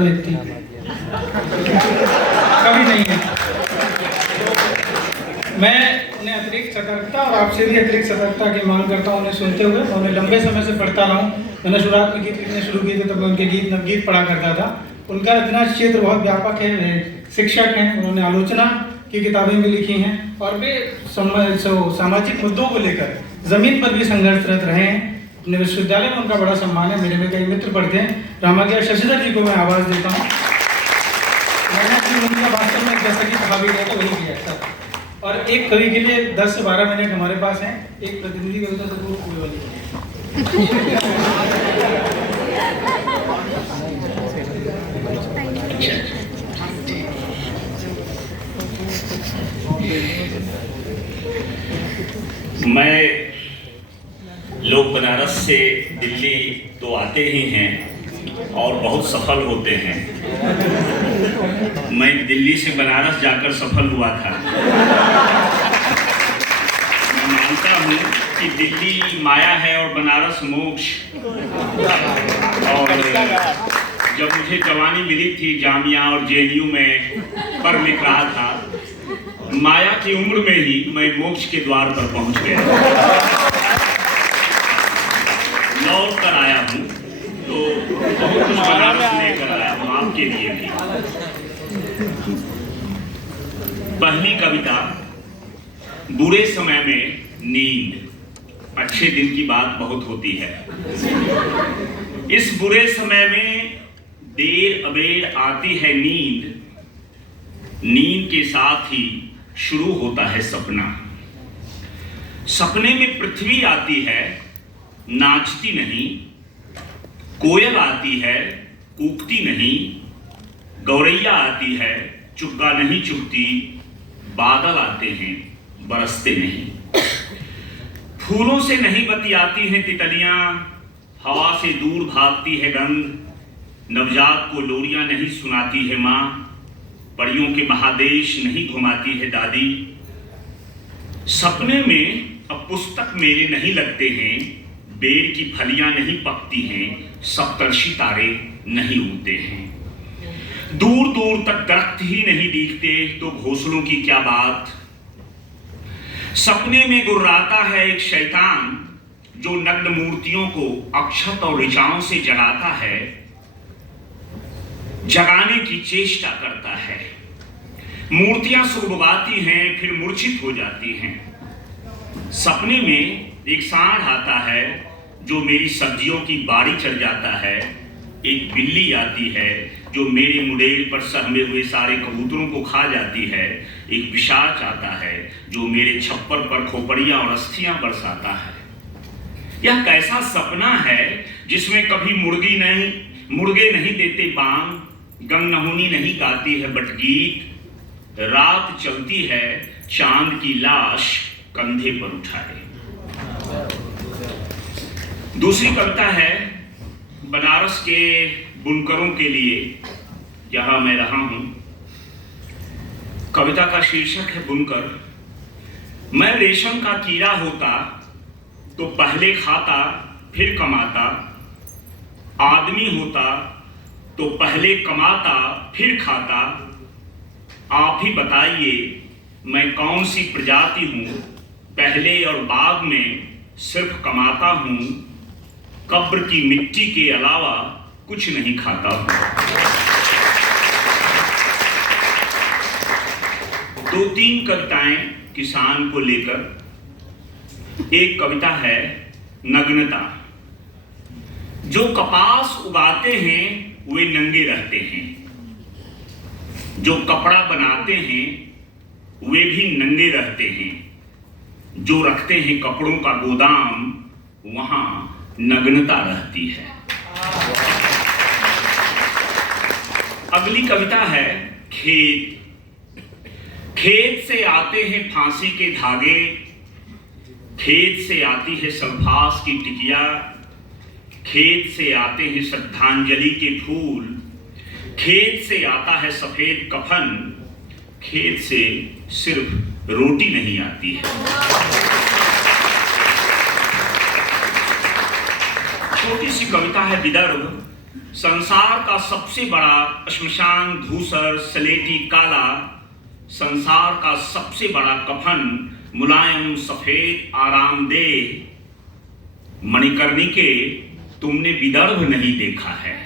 लेती कभी नहीं है। मैं उन्हें अतिरिक्त सतर्कता और आपसे भी अतिरिक्त सतर्कता की मांग करता हूँ। उन्हें सुनते हुए मैं उन्हें लंबे समय से पढ़ता रहा हूँ। मैंने शुरुआत में गीत लिखने शुरू किए थे तो मैं उनके गीत नवगीत पढ़ा करता था। उनका इतना क्षेत्र बहुत व्यापक है, शिक्षक हैं, उन्होंने आलोचना की किताबें भी लिखी हैं और वे सामाजिक मुद्दों को लेकर जमीन पर भी संघर्षरत रहे हैं। अपने विश्वविद्यालय में उनका बड़ा सम्मान है। मेरे में कई मित्र पढ़ते हैं। रामाज्ञा शशिधर जी को मैं आवाज़ देता हूँ। मैंने अपनी उनका वास्तव में जैसा कि कहा भी गया था वही किया सर। और एक कवि के लिए 10 से 12 मिनट हमारे पास हैं। एक प्रतिनिधि कविता तो वो पूरी वाली मैं लोग बनारस से दिल्ली तो आते ही हैं और बहुत सफल होते हैं। मैं दिल्ली से बनारस जाकर सफल हुआ था। मैं मानता हूँ कि दिल्ली माया है और बनारस मोक्ष। और जब मुझे जवानी मिली थी जामिया और जेएनयू में पढ़ लिख रहा था, माया की उम्र में ही मैं मोक्ष के द्वार पर पहुंच गया। लौट कर आया हूँ तो बहुत कुछ बनारस लेकर आया हूँ आपके लिए भी। पहली कविता, बुरे समय में नींद। अच्छे दिन की बात बहुत होती है। इस बुरे समय में देर अबेर आती है नींद। नींद के साथ ही शुरू होता है सपना। सपने में पृथ्वी आती है, नाचती नहीं। कोयल आती है, कूकती नहीं। गौरैया आती है, चुग्गा नहीं चुगती। बादल आते हैं, बरसते नहीं। फूलों से नहीं बतियाती हैं तितलियां, हवा से दूर भागती है गंध। नवजात को लोरियां नहीं सुनाती है माँ, परियों के महादेश नहीं घुमाती है दादी। सपने में अब पुस्तक मेरे नहीं लगते हैं, बेर की फलियां नहीं पकती हैं, सप्तर्षि तारे नहीं उड़ते हैं। दूर दूर तक दरख्त ही नहीं दिखते तो घोंसलों की क्या बात। सपने में गुर्राता है एक शैतान जो नग्न मूर्तियों को अक्षत और ऋचाओं से जलाता है, जगाने की चेष्टा करता है। मूर्तियां सुगबुगाती हैं फिर मूर्छित हो जाती हैं। सपने में एक सांड आता है जो मेरी सब्जियों की बाड़ी चढ़ जाता है। एक बिल्ली आती है जो मेरे मुंडेर पर सहमे हुए सारे कबूतरों को खा जाती है। एक पिशाच आता है जो मेरे छप्पर पर खोपड़ियां और अस्थियां बरसाता है। यह कैसा सपना है जिसमें कभी मुर्गे नहीं देते बांग, गंगनहुनी नहीं गाती है बटगीत। रात चलती है, चांद की लाश कंधे पर उठाए। दूसरी कविता है बनारस के बुनकरों के लिए, जहां मैं रहा हूं। कविता का शीर्षक है बुनकर। मैं रेशम का कीड़ा होता तो पहले खाता फिर कमाता। आदमी होता तो पहले कमाता फिर खाता। आप ही बताइए मैं कौन सी प्रजाति हूं, पहले और बाद में सिर्फ कमाता हूं। कब्र की मिट्टी के अलावा कुछ नहीं खाता हूं। 2-3 कविताएं किसान को लेकर। एक कविता है नग्नता। जो कपास उगाते हैं वे नंगे रहते हैं, जो कपड़ा बनाते हैं वे भी नंगे रहते हैं। जो रखते हैं कपड़ों का गोदाम वहां नग्नता रहती है। अगली कविता है खेत। खेत से आते हैं फांसी के धागे, खेत से आती है सल्फास की टिकिया, खेत से आते हैं श्रद्धांजलि के फूल, खेत से आता है सफेद कफन, खेत से सिर्फ रोटी नहीं आती है। छोटी सी कविता है विदर्भ। संसार का सबसे बड़ा श्मशान धूसर स्लेटी काला, संसार का सबसे बड़ा कफन मुलायम सफेद आरामदेह। मणिकर्णिके, तुमने विदर्भ नहीं देखा है।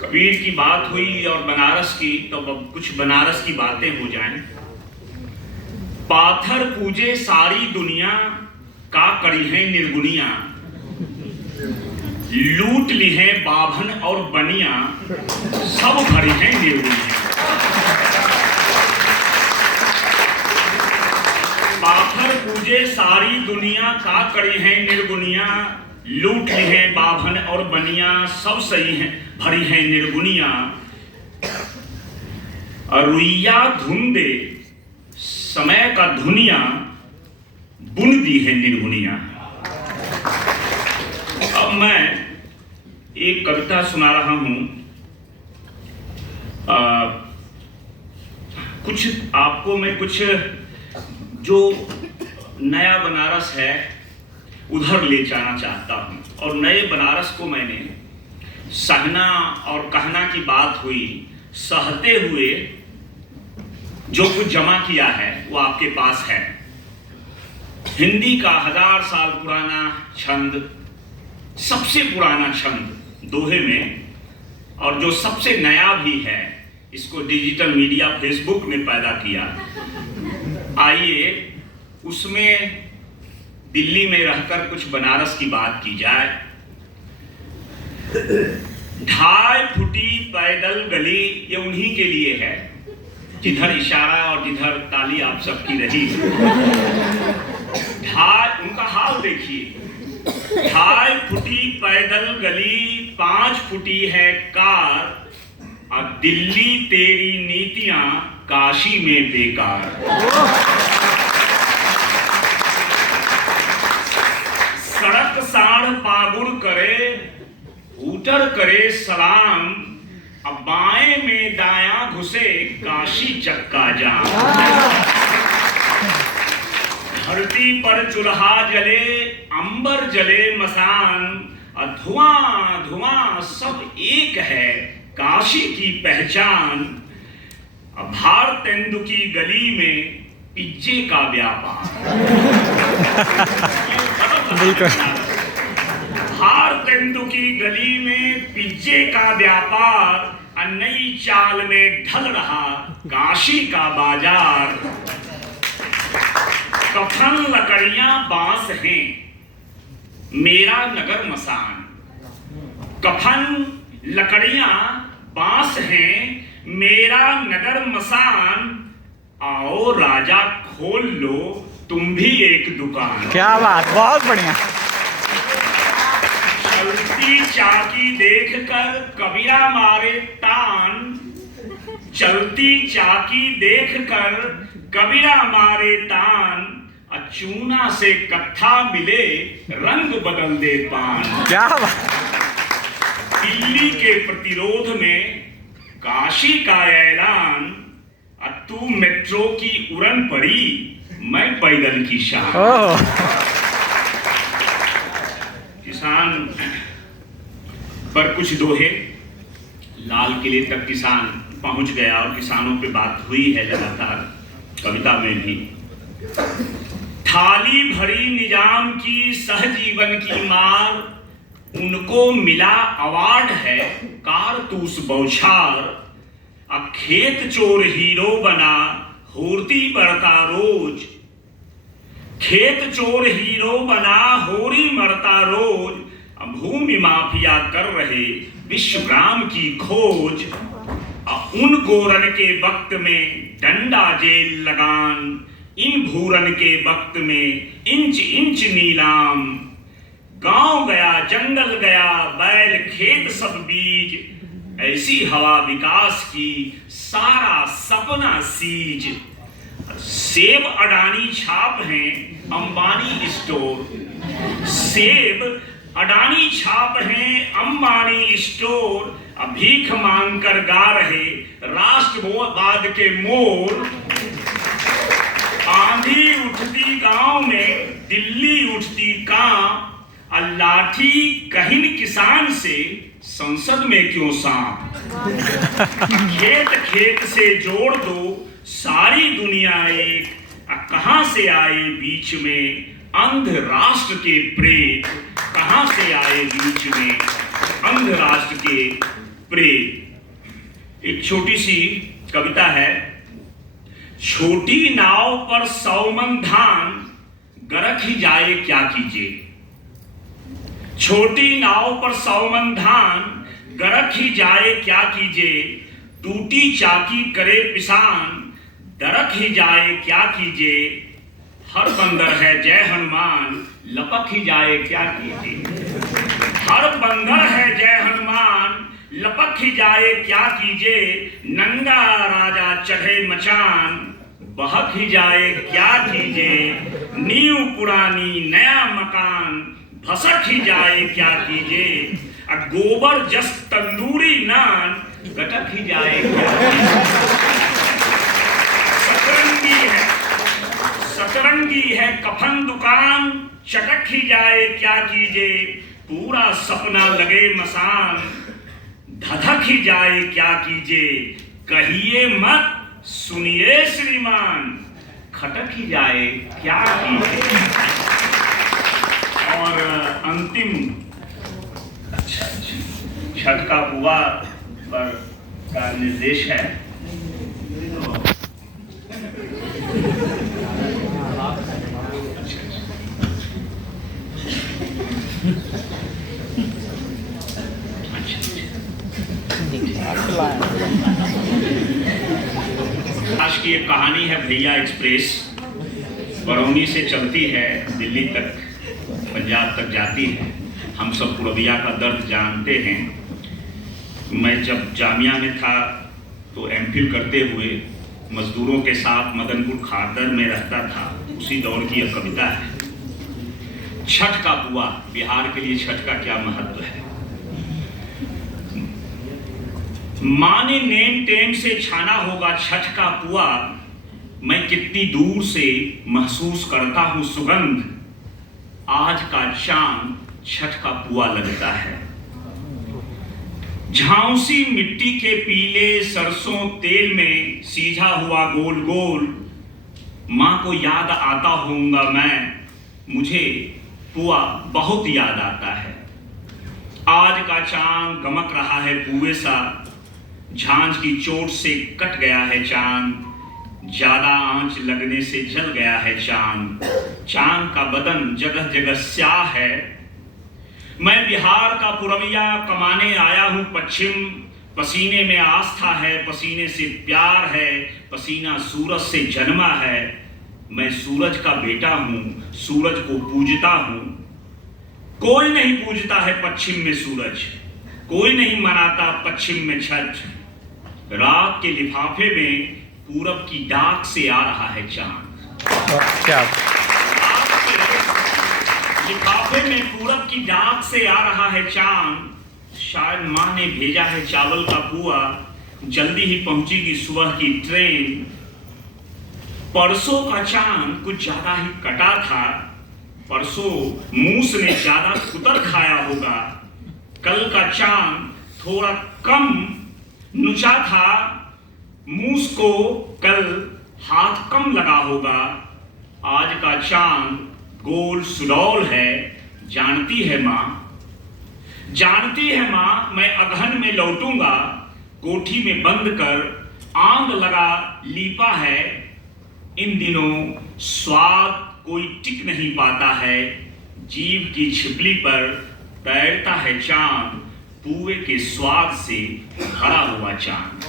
कबीर की बात हुई और बनारस की, तो अब कुछ बनारस की बातें हो जाएं। पाथर पूजे सारी दुनिया, का करी है निर्गुनिया। लूट ली है बाभन और बनिया, सब भरी है निर्गुनिया। पाथर पूजे सारी दुनिया, का करी है निर्गुनिया। लूट ली है बाभन और बनिया, सब सही है भरी है निर्गुनिया। रुइया धुंदे समय का धुनिया, बुन दी है निर्गुनिया। अब मैं एक कविता सुना रहा हूं। कुछ आपको मैं कुछ जो नया बनारस है उधर ले जाना चाहता हूं। और नए बनारस को मैंने सहना और कहना की बात हुई, सहते हुए जो कुछ जमा किया है वो आपके पास है। हिंदी का 1000 साल पुराना छंद, सबसे पुराना छंद दोहे में, और जो सबसे नया भी है, इसको डिजिटल मीडिया फेसबुक ने पैदा किया। आइए उसमें दिल्ली में रहकर कुछ बनारस की बात की जाए। 2.5 फुटी पैदल गली, ये उन्हीं के लिए है जिधर इशारा और जिधर ताली आप सबकी रही। उनका हाल देखिए, 2.5 फुटी पैदल गली, 5 फुटी है कार, और दिल्ली तेरी नीतियां काशी में बेकार। सड़क साढ़ पागुड़ करे, ऊटर करे सलाम, अब बाएं में दायां घुसे काशी चक्का जाम। धरती पर चूल्हा जले, अंबर जले मसान, धुआं धुआं सब एक है काशी की पहचान। भारतेंदु की गली में पिज्जे का व्यापार। भारतेंदु की गली में पिज्जे का व्यापार, नई चाल में ढल रहा काशी का बाजार। कफन लकड़ियां बांस हैं, मेरा नगर मसान। कफन लकड़ियां बांस हैं, मेरा नगर मसान। आओ राजा खोल लो तुम भी एक दुकान। क्या बात, बहुत बढ़िया। चलती चाकी देखकर कबीरा मारे तान, चलती चाकी देखकर कबीरा मारे तान। चूना से कत्था मिले रंग बदल दे पान। क्या बात। दिल्ली के प्रतिरोध में काशी का ऐलान, तू मेट्रो की उड़न पड़ी, मैं पैदल की शान। किसान पर कुछ दोहे। लाल किले तक किसान पहुंच गया और किसानों पे बात हुई है लगातार कविता में भी। थाली भरी निजाम की सहजीवन की मार, उनको मिला अवार्ड है कारतूस बौछार। अब खेत चोर हीरो बना, होती बढ़ता रोज। खेत चोर हीरो बना, होरी मरता रोज। अब भूमि माफिया कर रहे विश्वग्राम की खोज। उन गोरन के वक्त में डंडा जेल लगान, इन भूरन के वक्त में इंच इंच नीलाम। गांव गया जंगल गया, बैल खेत सब बीज। ऐसी हवा विकास की, सारा सपना सीज। सेब अडानी छाप हैं, अंबानी स्टोर। सेब अडानी छाप हैं, अंबानी स्टोर। भीख मांग कर गा रहे राष्ट्रवाद के मोर। आंधी उठती गांव में दिल्ली उठती कां, लाठी कहिन किसान से, संसद में क्यों सांप। खेत खेत से जोड़ दो सारी दुनिया एक, कहां से आए बीच में अंध राष्ट्र के प्रेत, कहां से आए बीच में अंध राष्ट्र के प्रेत। एक छोटी सी कविता है। छोटी नाव पर 100 मन धान, गरक ही जाए क्या कीजिए। छोटी नाव पर 100 मन धान, गरक ही जाए क्या कीजिए। टूटी चाकी करे पिसान, दरक ही जाए क्या कीजिए। हर बंदर है जय हनुमान, लपक ही जाए क्या कीजिए। हर बंदर है जय हनुमान, लपक ही जाए क्या कीजिए। नंगा राजा चढ़े मचान, बहक ही जाए क्या कीजिए। नींव पुरानी नया मकान, भसक ही जाए क्या कीजिए। गोबर जस तंदूरी नान, गटक ही जाए क्या कीजिए। सतरंगी है कफन दुकान, चटक ही जाए क्या कीजिए। पूरा सपना लगे मसान, धधक ही जाए क्या कीजिए। कहिए मत सुनिए श्रीमान, खटक ही जाए क्या कीजिए। और अंतिम छठ का पुआ पर का निर्देश है। आज की एक कहानी है। भैया एक्सप्रेस बरौनी से चलती है, दिल्ली तक, पंजाब तक जाती है। हम सब पूर्विया का दर्द जानते हैं। मैं जब जामिया में था तो एमफिल करते हुए मजदूरों के साथ मदनपुर खादर में रहता था। उसी दौर की यह कविता है। छठ का पुआ। बिहार के लिए छठ का क्या महत्व है। माँ ने नेम टेम से छाना होगा छठ का पुआ, मैं कितनी दूर से महसूस करता हूं सुगंध। आज का चांद छठ का पुआ लगता है। झांसी मिट्टी के पीले सरसों तेल में सीझा हुआ गोल गोल, माँ को याद आता होऊंगा मैं, मुझे पुआ बहुत याद आता है। आज का चांद गमक रहा है पुए सा, झांझ की चोट से कट गया है चांद। ज्यादा आंच लगने से जल गया है चांद। चांद का बदन जगह जगह स्याह है। मैं बिहार का पुरविया कमाने आया हूं पश्चिम। पसीने में आस्था है, पसीने से प्यार है, पसीना सूरज से जन्मा है। मैं सूरज का बेटा हूं, सूरज को पूजता हूं। कोई नहीं पूजता है पश्चिम में सूरज, कोई नहीं मनाता पश्चिम में छठ। रात के लिफाफे में पूरब की डाक से आ रहा है चांद। क्या लिफाफे में पूरब की डाक से आ रहा है चांद। शायद माँ ने भेजा है चावल का पुआ, जल्दी ही पहुंचेगी सुबह की ट्रेन। परसों का चांद कुछ ज्यादा ही कटा था। परसों मूस ने ज्यादा कुतर खाया होगा। कल का चांद थोड़ा कम नुचा था। मूस को कल हाथ कम लगा होगा। आज का चांद गोल सुडौल है। जानती है माँ, जानती है माँ, मैं अगहन में लौटूंगा। कोठी में बंद कर आंग लगा लीपा है। इन दिनों स्वाद कोई टिक नहीं पाता है। जीभ की छिपली पर तैरता है चांद, पुए के स्वाद से भरा हुआ चांद।